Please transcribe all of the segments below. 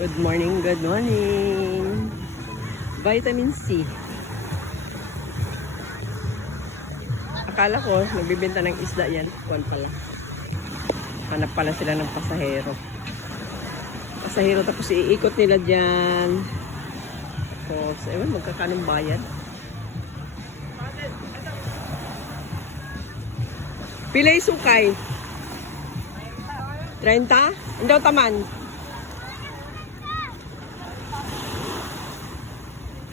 Good morning, good morning. Vitamin C. Akala ko, nagbibenta ng isda yan. Kuwan pala. Hanap pala sila ng pasahero. Pasahero, tapos iikot nila dyan. Tapos, ewan, magkakanong bayad. Pilay sukay. 30? Hindi daw taman.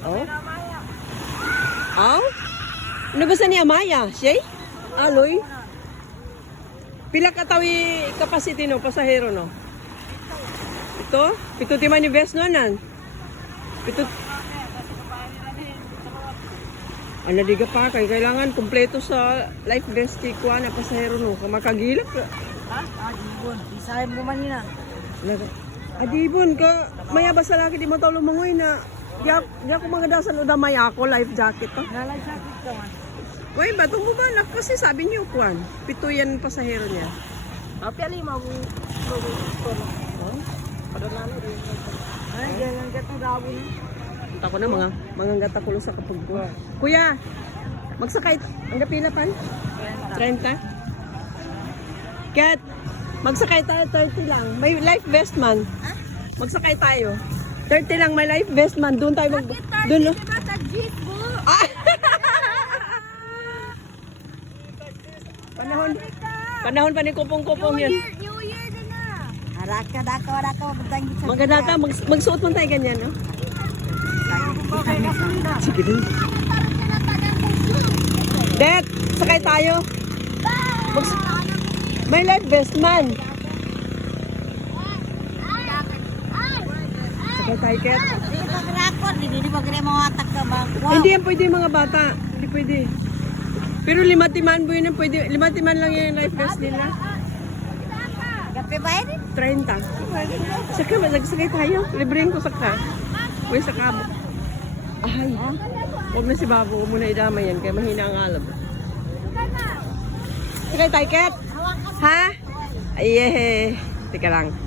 Oh? Oh? Ano ba sa niya, Maya? Siya? Aloy? Pila katawi capacity no, pasahero no? Ito? Pito ti manifest no nan? Pito... Ano diga pa kay kailangan kumpleto sa life vest ko na pasahero no, makagilak. Ha? Adibon. Isahin mo man yun Adibon ka, maya ba sa laki di mo tawlo mangoy na di ako magadasan o damay ako, life jacket to. Nalay sakit ka man. Uy, bato mo ba? Kasi sabi niyo, Kwan, 7 yan pasahero niya. Pili mo kung ito na. Padalala rin. Ay, ganyan ka ito daw ni. Punta ko na mga gata kulo sa kapag ko. Kuya, magsakay, ang gapila pan? 30? Kat, magsakay tayo, 30 lang. May life vest man. Magsakay tayo. 30 lang, may life vest man. Doon tayo mag... Doon, no? Diba sa jeep mo? Panahon pa ni kupong-kupong yan. New Year na na. Haraka, dako. Maganda magsuot mo tayo ganyan, no? Sige din. Det, sakay tayo. May life vest man. Sakay tayo, Ket. Hindi ba kaya mga atak ka ba? Hindi yan pwede mga bata. Hindi pwede. Pero 5 timan po yun. Pwede. 5 timan lang yung life vest nila. Gapi ba yun? 30. Sakay tayo. Libreng ko saka. Uy, saka. Ay. Huwag na si Babo. Huwag muna idama yan. Kaya mahina ang alab. Sakay tayo, Ket. Ha? Ay, Teka lang.